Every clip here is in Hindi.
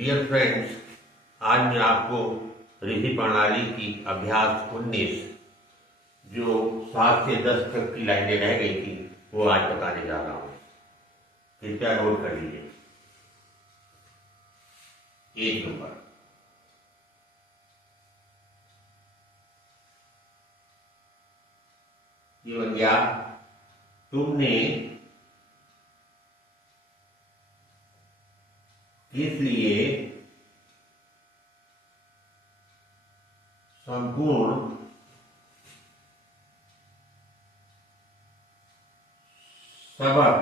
डियर फ्रेंड्स, आज मैं आपको रिधि प्रणाली की अभ्यास 19 जो 7 से 10 तक की लाइनें रह गई थी वो आज बताने जा रहा हूँ। कृपया नोट कर लीजिए। 1 नंबर, ये बन गया। तुमने किस लिए संपूर्ण सबक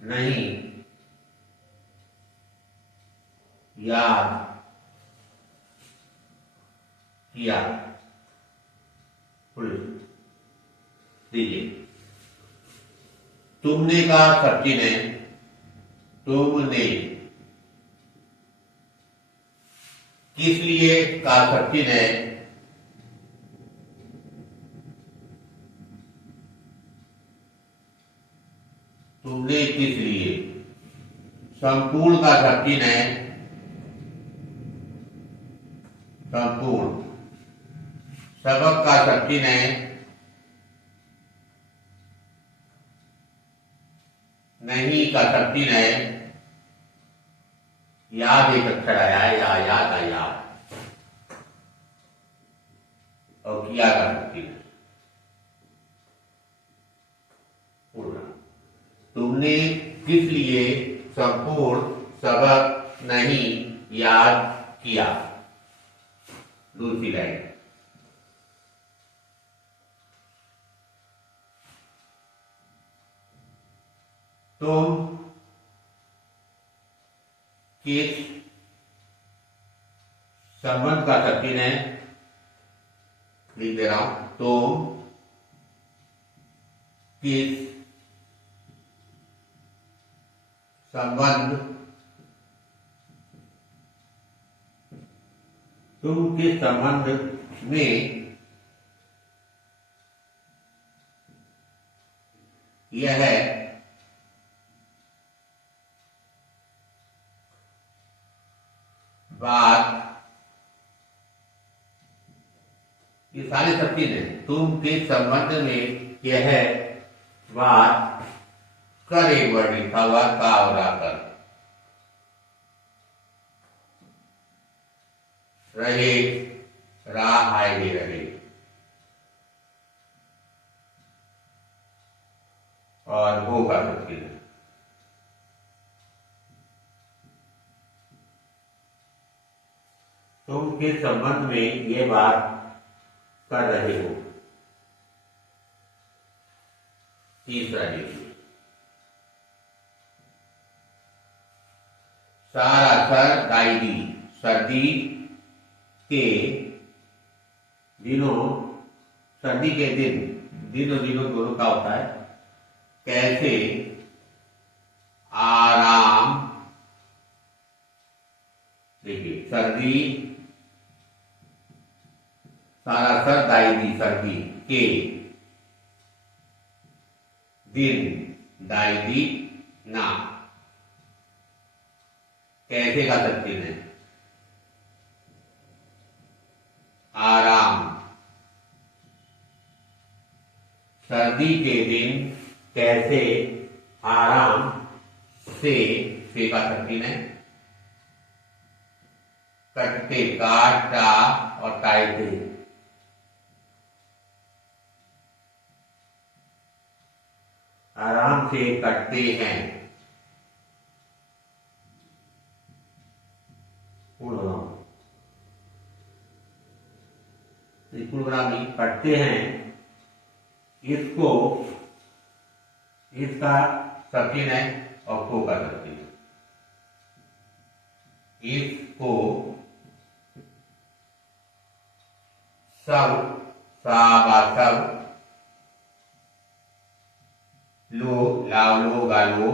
नहीं याद किया? दीजिए। तुमने कहा सब्जी ने, तुमने किस लिए कहा सब्जी ने, तुमने किस लिए संपूर्ण का सब्जी ने, संपूर्ण सबक का सब्जी ने, नहीं का सब्जी ने, याद एक अक्षर आया है या याद आया, और किया का सब्जी ने। तुमने किस लिए संपूर्ण सबक नहीं याद किया? दूसरी लाइन, तुम किस संबंध का सब्जी ने, लिख दे रहा हूं, तुम किस संबंध, तुम किस संबंध में यह बात, ये सारे सब्जी ने, तुम किस संबंध में यह बात, कर एक वर्ड लिखा हुआ का और आकर, रहे राह आए रहे, और वो का सब्जी ने। तुम किस संबंध में ये बात कर रहे हो? तीसरा देखिए, सारा सर दाई, सर्दी के दिनों, सर्दी के दिन, दिनों दिनों दोनों का होता है, कैसे आराम, देखिए सर्दी, सारा सर दाई दी, सर्दी के दिन, दाई दी ना, कैसे का सकते हैं, आराम, सर्दी के दिन कैसे आराम से का सकती है, कटते, काटा और टाइटे, आराम से कटते हैं। पूर्वग्रामी कटते हैं, इसको, इसका सब्जी है और को का सब्जी है, इसको सब, साबा सब, लो लाव लो गालो,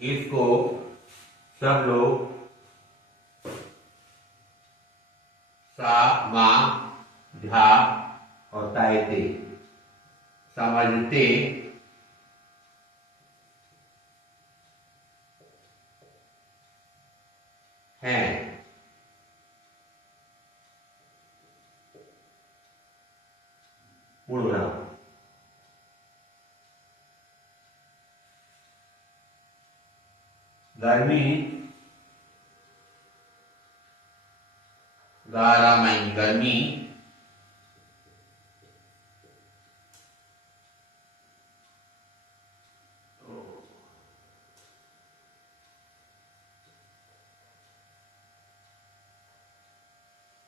इसको सब लोग, सा मा झा और तायते, समझते हैं। पूर्ण गर्मी गारामाई गर्मी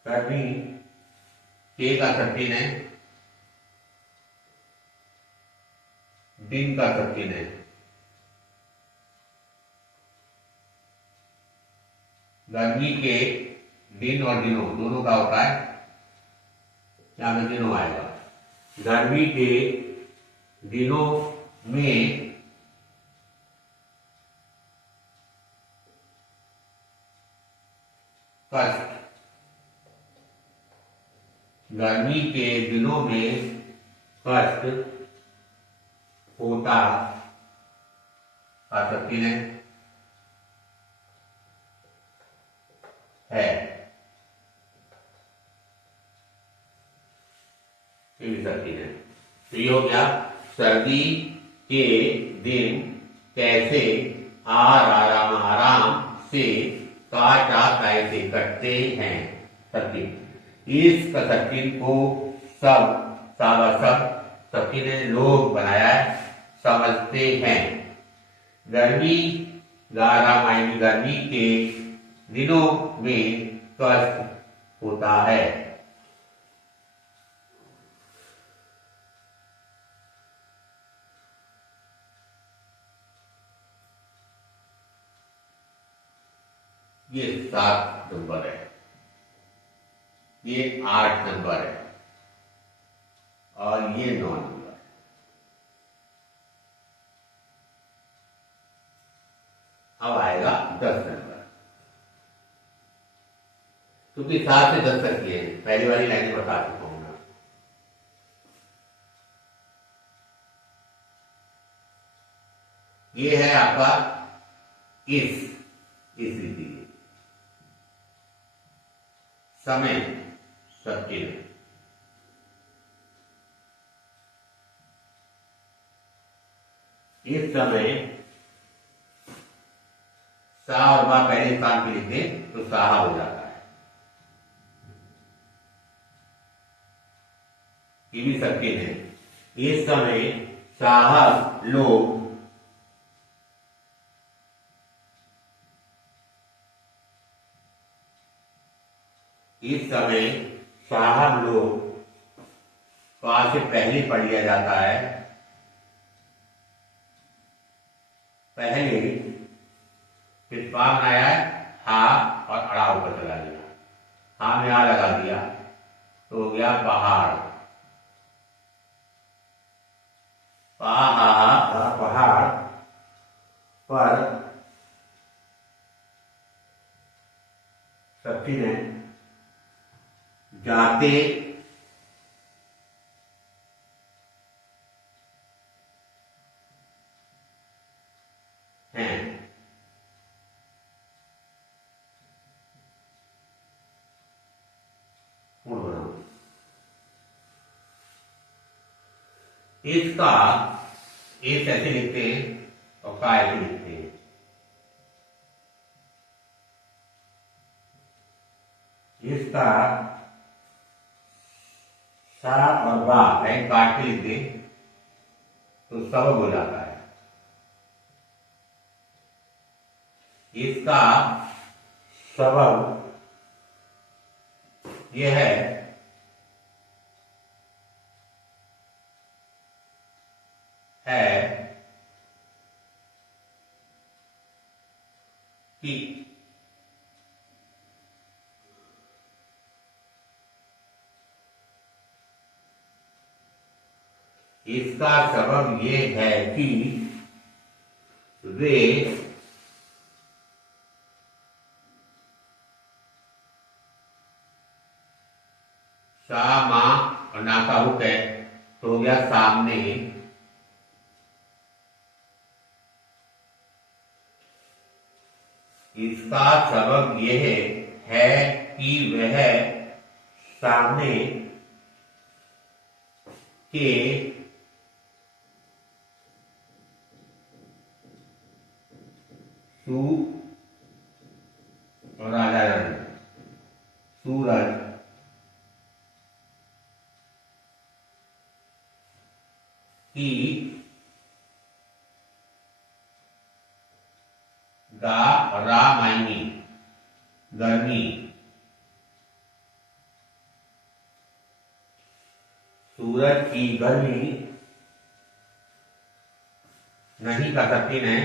गर्मी के का 13 है, दिन का 13 है। गर्मी के दिन और दिनों दोनों का होता है, यहां में दिनों आएगा। गर्मी के दिनों में कष्ट, गर्मी के दिनों में कष्ट होता आ सकती है। ये भी सकती है। तो ये हो गया सर्दी के दिन कैसे आराम आराम से काटा कैसे कटते हैं। 13 इस 13 को सब सबकी ने लोग बनाया है, समझते हैं। गर्मी गारामाई गर्मी के दिनों में कष्ट होता है। ये 7 नंबर है, ये 8 नंबर है और ये 9 नंबर है। अब आएगा 10 नंबर, क्योंकि 7 से 10 तक ये पहली वाली लाइन बता चुका हूं। ये है आपका इस रीति समय सबके इस समय सा और बा पहले स्थान पे लिखते तो साहा हो जाता है। ये भी सबके हैं। इस समय साहब लोग इस समय साहब लोग वहां से पहले पढ़ लिया जाता है। पहले फिर पाम आया है, हा और अड़ा ऊपर चला गया। हा में आ लगा दिया तो हो गया पहाड़। पहाड़ पर सखी ने जाते हैं। इसका एक ऐसे लिखते हैं और का ऐसे लिखते हैं। इसका सा और बा लाइन काट के लिख दे तो सबब हो जाता है। इसका सबब यह है कि इसका सबब ये है कि वे सा मां और ना का हुक है तो हो गया सामने इसका सबब यह है कि वह सामने के सूरज की रामायणी गर्मी सूरज की गर्मी नहीं कर सकती है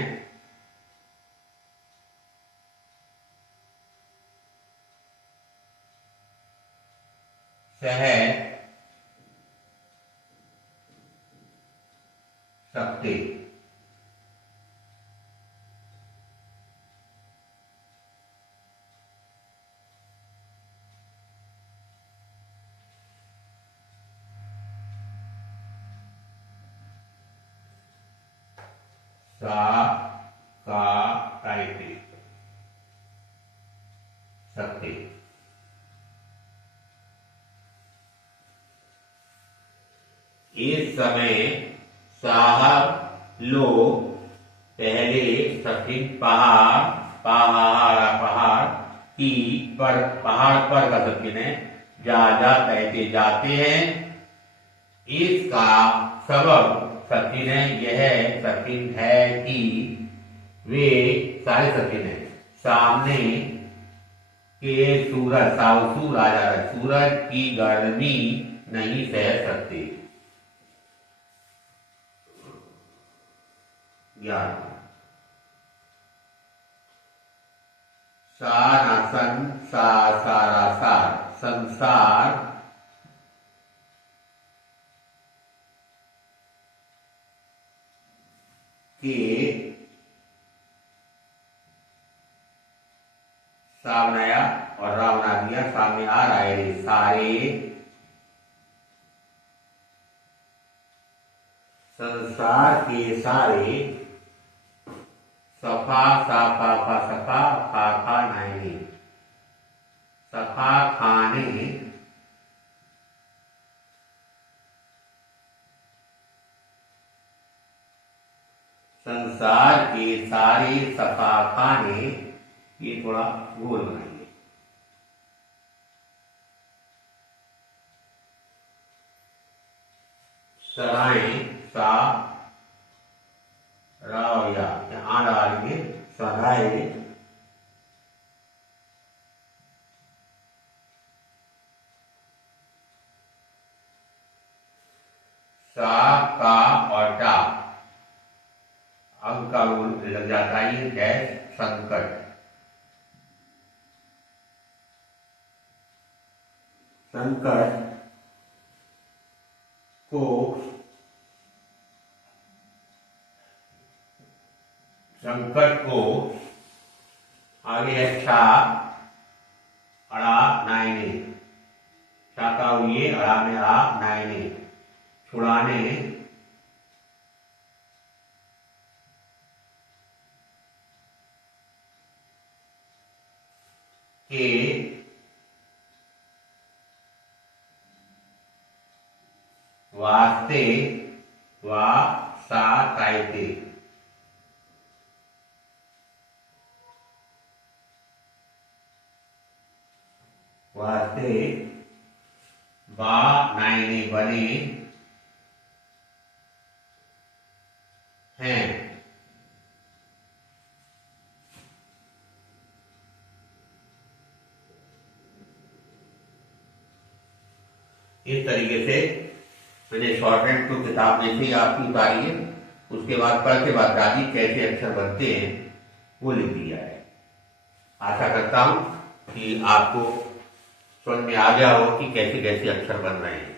सह सकते सकते। इस समय साहब लोग पहले सफेद पहाड़ की पहाड़ पर का सफीन है जा कहते जाते हैं। इसका सबब सफीन यह सफीन है कि वे सारे सफीन है सामने के सूरज सूरज की गर्मी नहीं सह सकते। संसार के सामने आया और राम बना दिया सामने आ रहा है सारे संसार के सारे सफा नहीं सफा खाने संसार के सारे सफा खाने ये थोड़ा गोल बनाएंगे सराय सा रावया यहाँ डालेंगे सराय सा का और टा अंक का लग जाता है डैश संकट संकट को आगे है छा अड़ा नायने छाका हुई अड़ा में आ नायने छुड़ाने के वास्ते वा सा ताइते वास्ते बा नायने बने हैं। इस तरीके से मैंने शॉर्टहैंड को किताब जैसे ही आपकी उतारी है उसके बाद पढ़ के बाद दादी कैसे अक्षर बनते हैं वो लिख दिया है। आशा करता हूं कि आपको समझ में आ गया हो कि कैसे कैसे अक्षर बन रहे हैं।